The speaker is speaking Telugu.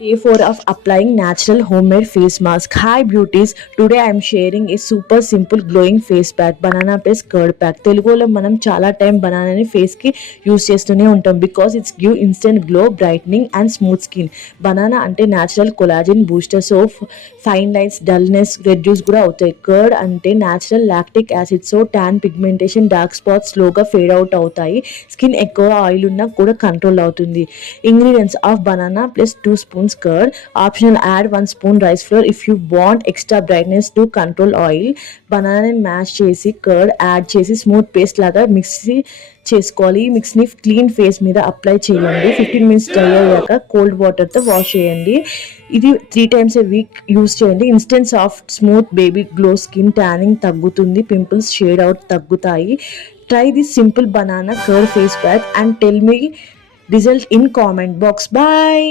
Day 4 of applying natural homemade face mask. Hi beauties, today I am sharing a super simple glowing face pack, banana paste curd pack. తెలుగులో మనం చాలా టైం బనానాని ఫేస్ కి యూస్ చేస్తూనే ఉంటాం because it's give instant glow, brightening and smooth skin. Banana అంటే natural collagen booster, so fine lines, dullness reduce కూడా అవుతాయి. కర్డ్ అంటే natural lactic acid, so tan, pigmentation, dark spots స్లోగా ఫేడ్ అవుట్ అవుతాయి. స్కిన్ ఎక్కువ ఆయిల్ ఉన్నా కూడా కంట్రోల్ అవుతుంది. Ingredients of banana plus 2 spoons curd. Optional, add 1 spoon rice flour if you want extra brightness to control oil. Banana mash చేసి కర్డ్ యాడ్ చేసి స్మూత్ పేస్ట్ లాగా మిక్సీ చేసుకోవాలి. ఈ మిక్స్ని క్లీన్ ఫేస్ మీద అప్లై చేయండి. 15 minutes డ్రై అయ్యాక కోల్డ్ వాటర్తో వాష్ చేయండి. ఇది 3 times a week యూస్ చేయండి. Instant soft smooth baby glow, skin tanning తగ్గుతుంది, పింపుల్స్ షేడ్ అవుట్ తగ్గుతాయి. Try this simple banana curd face pack and tell me result in comment box. Bye.